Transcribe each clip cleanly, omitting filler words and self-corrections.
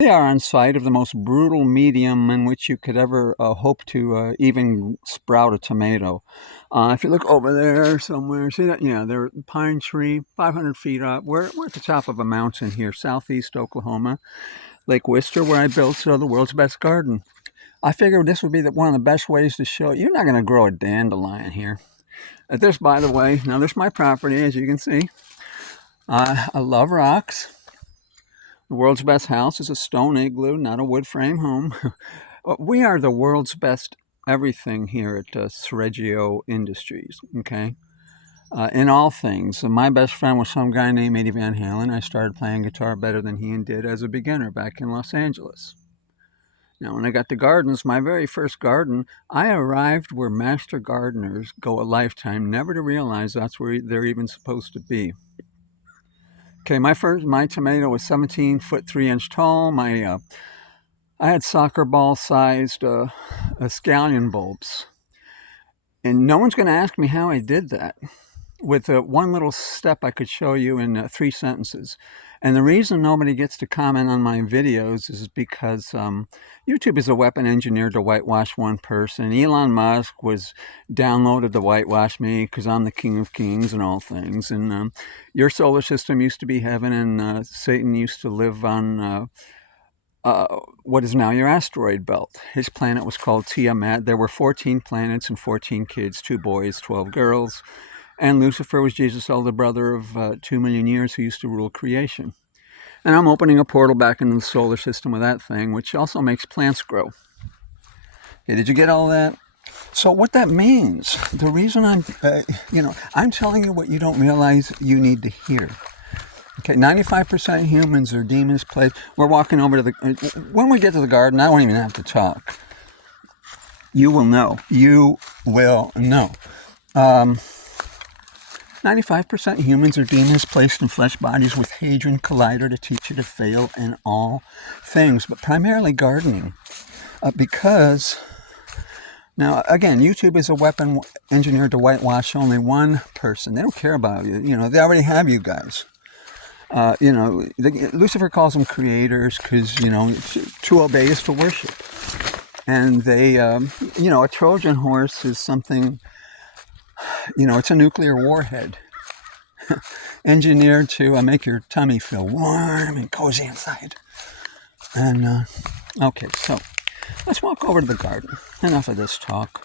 We are on site of the most brutal medium in which you could ever hope to even sprout a tomato. If you look over there somewhere, see that? Yeah, there's a pine tree, 500 feet up. We're at the top of a mountain here, southeast Oklahoma, Lake Worcester, where I built the world's best garden. I figured this would be one of the best ways to show you're not going to grow a dandelion here. This, by the way, now this is my property, as you can see. I love rocks. The world's best house is a stone igloo, not a wood frame home. We are the world's best everything here at Threzo Industries, okay? In all things. My best friend was some guy named Eddie Van Halen. I started playing guitar better than he did as a beginner back in Los Angeles. Now, when I got to gardens, my very first garden, I arrived where master gardeners go a lifetime, never to realize that's where they're even supposed to be. Okay, my tomato was 17 foot 3 inch tall. I had soccer ball sized scallion bulbs. And no one's going to ask me how I did that. With one little step I could show you in 3 sentences. And the reason nobody gets to comment on my videos is because YouTube is a weapon engineered to whitewash one person. Elon Musk was downloaded to whitewash me because I'm the king of kings and all things. And your solar system used to be heaven, and Satan used to live on what is now your asteroid belt. His planet was called Tiamat. There were 14 planets and 14 kids, 2 boys, 12 girls. And Lucifer was Jesus' elder brother of 2 million years who used to rule creation. And I'm opening a portal back into the solar system with that thing, which also makes plants grow. Okay, did you get all that? So what that means, the reason I'm telling you what you don't realize you need to hear. Okay, 95% humans are demons placed. We're walking over to when we get to the garden, I won't even have to talk. You will know. You will know. 95% humans are demons placed in flesh bodies with Hadron Colliderz to teach you to fail in all things, but primarily gardening. Because, now again, YouTube is a weapon engineered to whitewash only one person. They don't care about you. They already have you guys. Lucifer calls them creators because, to obey is to worship. And they, a Trojan horse is something... it's a nuclear warhead engineered to make your tummy feel warm and cozy inside. And, okay, so let's walk over to the garden. Enough of this talk.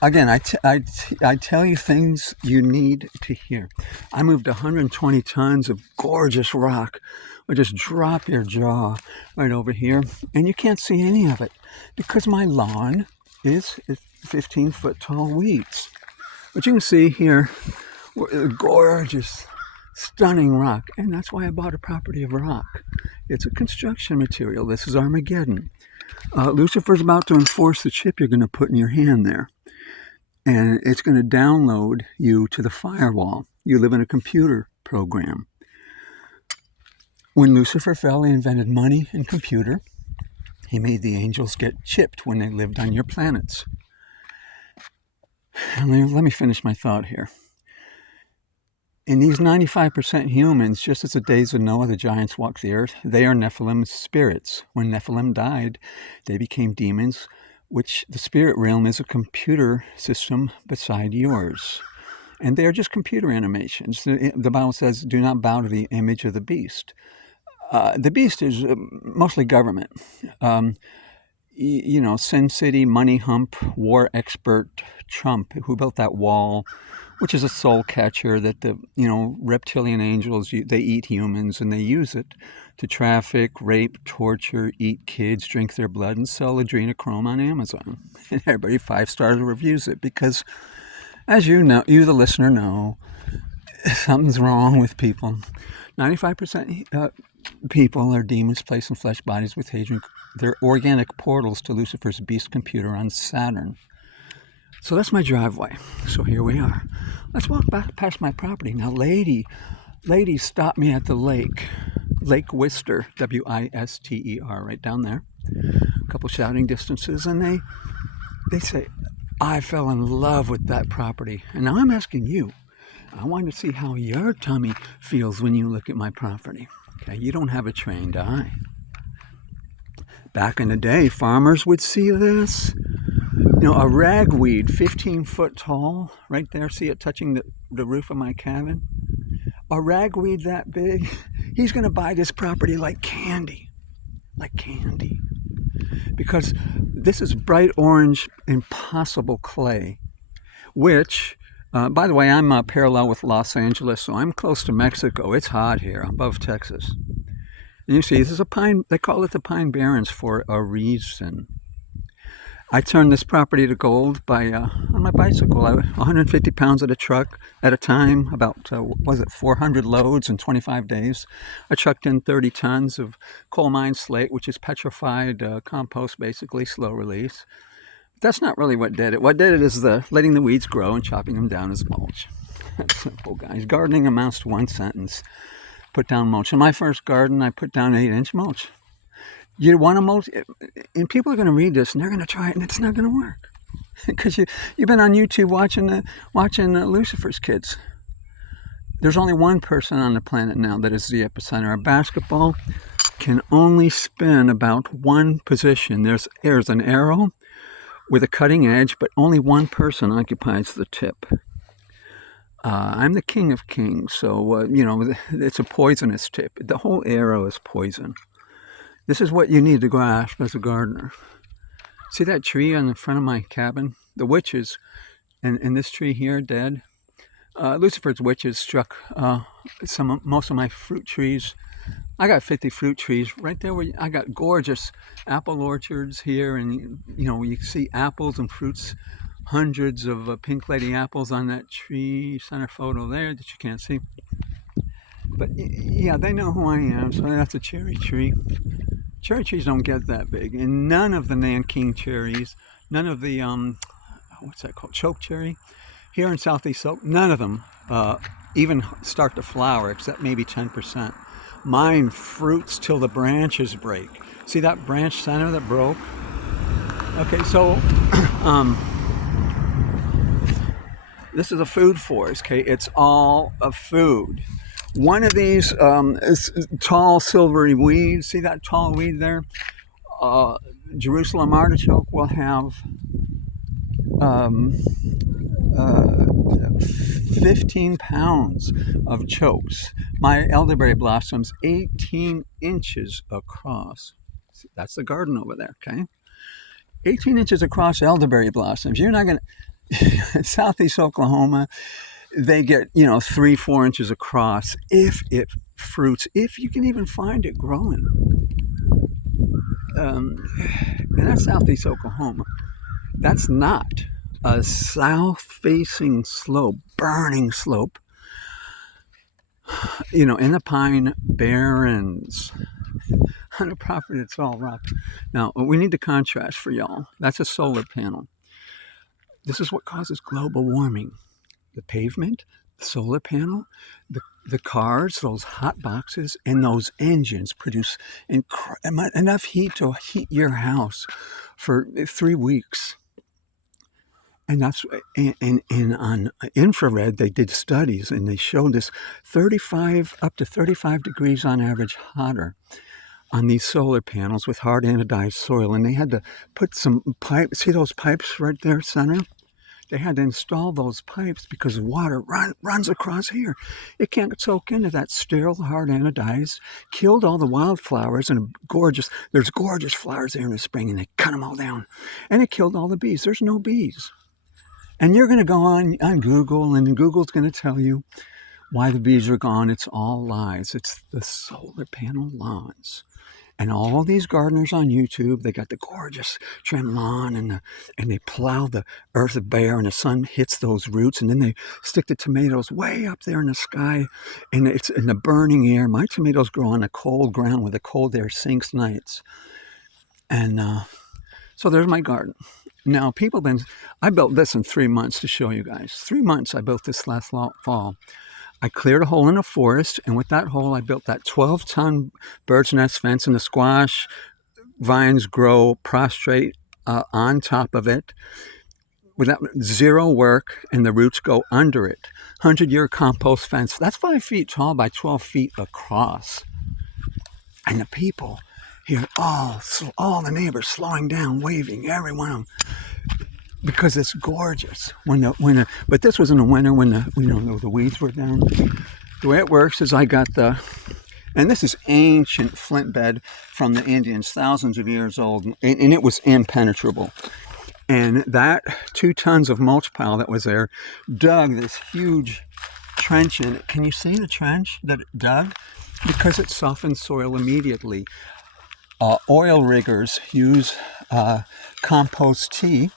Again, I tell you things you need to hear. I moved 120 tons of gorgeous rock. Or just drop your jaw right over here. And you can't see any of it because my lawn is 15 foot tall weeds. But you can see here, gorgeous, stunning rock. And that's why I bought a property of rock. It's a construction material. This is Armageddon. Lucifer's about to enforce the chip you're going to put in your hand there. And it's going to download you to the firewall. You live in a computer program. When Lucifer fell, he invented money and computer. He made the angels get chipped when they lived on your planets. Let me finish my thought here. In these 95% humans, just as the days of Noah, the giants walked the earth, they are Nephilim spirits. When Nephilim died, they became demons, which the spirit realm is a computer system beside yours. And they are just computer animations. The Bible says, do not bow to the image of the beast. The beast is mostly government. Sin City, money hump, war expert Trump, who built that wall, which is a soul catcher that the, reptilian angels, they eat humans and they use it to traffic, rape, torture, eat kids, drink their blood, and sell adrenochrome on Amazon. And everybody 5-star reviews it because, as you know, you the listener know, something's wrong with people. 95% people are demons placed in flesh bodies with Hadron. They're organic portals to Lucifer's beast computer on Saturn. So that's my driveway. So here we are. Let's walk back past my property. Now, ladies stopped me at the lake. Lake Worcester, W-I-S-T-E-R, right down there. A couple shouting distances, and they say, I fell in love with that property. And now I'm asking you, I want to see how your tummy feels when you look at my property. Okay, you don't have a trained eye. Back in the day, farmers would see this. You know, a ragweed 15 foot tall, right there, see it touching the roof of my cabin? A ragweed that big, he's gonna buy this property like candy. Like candy. Because this is bright orange impossible clay, which, by the way, I'm parallel with Los Angeles, so I'm close to Mexico. It's hot here, I'm above Texas. And you see, this is a pine, they call it the Pine Barrens for a reason. I turned this property to gold by on my bicycle. 150 pounds at a truck at a time, about, was it 400 loads in 25 days. I trucked in 30 tons of coal mine slate, which is petrified compost, basically, slow release. That's not really what did it. What did it is letting the weeds grow and chopping them down as mulch. That's simple, guys. Gardening amounts to one sentence. Put down mulch. In my first garden, I put down 8-inch mulch. You want to mulch, and people are going to read this and they're going to try it, and it's not going to work because you've been on YouTube watching Lucifer's kids. There's only one person on the planet now that is the epicenter. A basketball can only spin about one position. There's an arrow with a cutting edge, but only one person occupies the tip. I'm the king of kings, so you know, it's a poisonous tip. The whole arrow is poison. This is what you need to grasp as a gardener. See that tree on the front of my cabin? The witches, and this tree here, dead. Lucifer's witches struck most of my fruit trees. I got 50 fruit trees right there. Where I got gorgeous apple orchards here, and you know, you see apples and fruits. Hundreds of pink lady apples on that tree center photo there that you can't see. But yeah, they know who I am, so that's a cherry tree. Cherry trees don't get that big, and none of the Nanking cherries, none of the, what's that called, choke cherry, here in Southeast Oak, none of them even start to flower, except maybe 10%. Mine fruits till the branches break. See that branch center that broke? Okay, so, this is a food forest, okay? It's all a food. One of these tall silvery weeds, see that tall weed there? Jerusalem artichoke will have 15 pounds of chokes. My elderberry blossoms 18 inches across. That's the garden over there, okay? 18 inches across elderberry blossoms. You're not going to... Southeast Oklahoma, they get, you know, 3-4 inches across if it fruits, if you can even find it growing. And that's Southeast Oklahoma. That's not a south-facing slope, burning slope, you know, in the Pine Barrens. On a property that's all rock. Now, we need the contrast for y'all. That's a solar panel. This is what causes global warming. The pavement, the solar panel, the cars, those hot boxes, and those engines produce enough heat to heat your house for 3 weeks. And that's, and on infrared, they did studies, and they showed this up to 35 degrees on average hotter on these solar panels with hard anodized soil. And they had to put some pipes, see those pipes right there, center? They had to install those pipes because water runs across here. It can't soak into that sterile, hard anodized, killed all the wildflowers, and there's gorgeous flowers there in the spring, and they cut them all down. And it killed all the bees. There's no bees. And you're going to go on Google, and Google's going to tell you why the bees are gone. It's all lies. It's the solar panel lawns. And all these gardeners on YouTube, they got the gorgeous trim lawn, and they plow the earth bare, and the sun hits those roots, and then they stick the tomatoes way up there in the sky, and it's in the burning air. My tomatoes grow on the cold ground where the cold air sinks nights. And so there's my garden. Now, I built this in 3 months to show you guys. 3 months I built this last fall. I cleared a hole in the forest, and with that hole, I built that 12-ton bird's nest fence, and the squash vines grow prostrate on top of it without zero work, and the roots go under it. 100-year compost fence. That's 5 feet tall by 12 feet across. And the people hear all the neighbors slowing down, waving, every one of them, because it's gorgeous. But this was in the winter when the weeds were down. The way it works is I got and this is ancient flint bed from the Indians, thousands of years old, and it was impenetrable. And that 2 tons of mulch pile that was there dug this huge trench in it. Can you see the trench that it dug? Because it softens soil immediately. Oil riggers use compost tea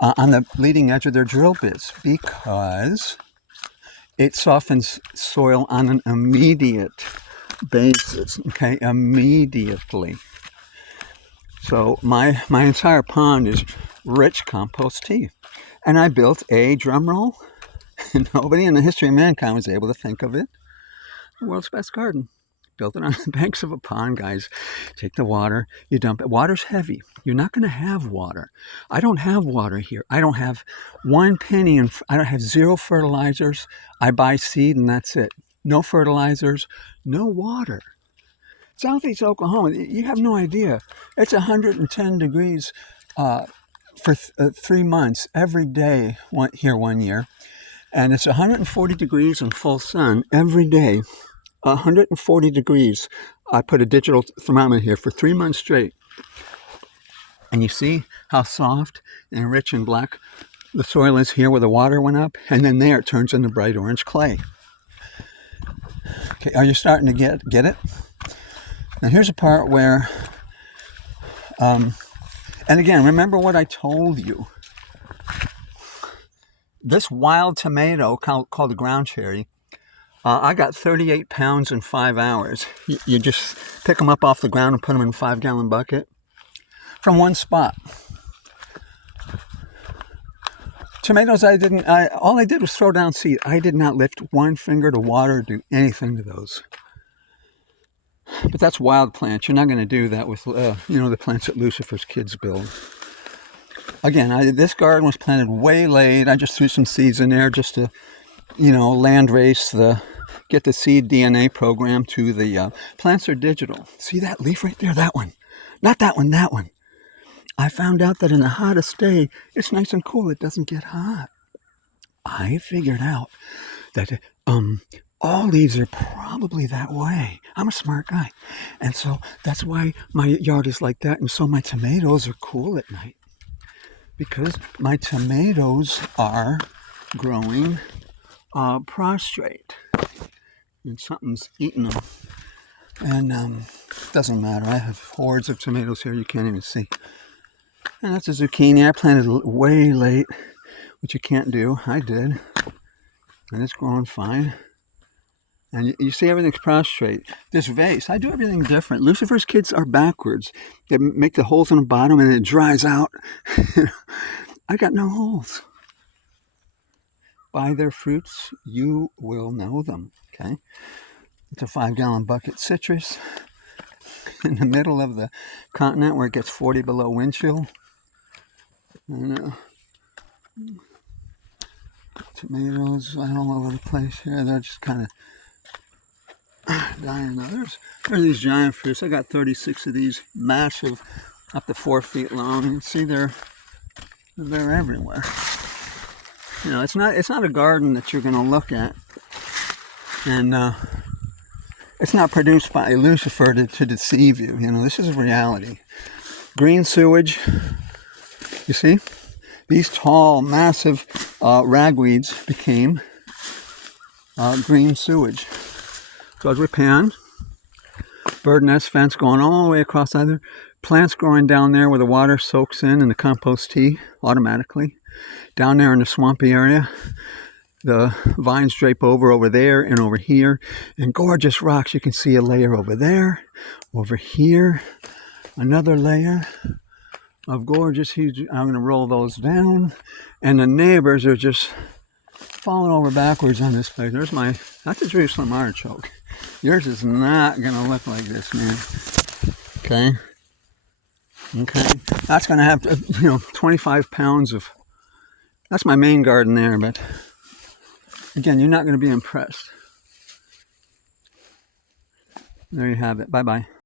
on the leading edge of their drill bits because it softens soil on an immediate basis, okay, immediately. So my entire pond is rich compost tea. And I built a drum roll. Nobody in the history of mankind was able to think of it. The world's best garden. Built it on the banks of a pond, guys. Take the water, you dump it. Water's heavy. You're not going to have water. I don't have water here. I don't have 1 penny, and I don't have 0 fertilizers. I buy seed and that's it. No fertilizers, no water. Southeast Oklahoma, you have no idea. It's 110 degrees for 3 months every day here 1 year. And it's 140 degrees in full sun every day. 140 degrees. I put a digital thermometer here for 3 months straight. And you see how soft and rich and black the soil is here where the water went up? And then there it turns into bright orange clay. Okay, are you starting to get it? Now here's a part where, and again, remember what I told you. This wild tomato called the ground cherry, I got 38 pounds in 5 hours. You just pick them up off the ground and put them in a 5-gallon bucket from one spot. Tomatoes, all I did was throw down seed. I did not lift 1 finger to water or do anything to those. But that's wild plants. You're not going to do that with, the plants that Lucifer's kids build. Again, this garden was planted way late. I just threw some seeds in there just to, land race get the seed DNA program to the plants are digital. See that leaf right there? That one. Not that one, that one. I found out that in the hottest day, it's nice and cool. It doesn't get hot. I figured out that all leaves are probably that way. I'm a smart guy. And so that's why my yard is like that. And so my tomatoes are cool at night. Because my tomatoes are growing prostrate. And something's eating them. And it doesn't matter. I have hordes of tomatoes here you can't even see. And that's a zucchini. I planted way late, which you can't do. I did. And it's growing fine. And you see everything's prostrate. This vase, I do everything different. Lucifer's kids are backwards. They make the holes in the bottom and it dries out. I got no holes. By their fruits, you will know them. Okay? It's a 5-gallon bucket. Citrus in the middle of the continent where it gets 40 below wind chill. And, tomatoes all over the place here. They're just kind of dying. Now there's these giant fruits. I got 36 of these, massive, up to 4 feet long. You see they're everywhere. It's not a garden that you're going to look at, and it's not produced by Lucifer to deceive you. This is reality. Green sewage. You see, these tall, massive ragweeds became green sewage. Treez pan, bird nest fence going all the way across either. Plants growing down there where the water soaks in and the compost tea automatically. Down there in the swampy area, the vines drape over there and over here. And gorgeous rocks. You can see a layer over there, over here, another layer of gorgeous huge. I'm going to roll those down. And the neighbors are just falling over backwards on this place. That's a Jerusalem artichoke. Yours is not going to look like this, man. Okay. That's going to have, 25 pounds of, that's my main garden there, but again, you're not going to be impressed. There you have it. Bye-bye.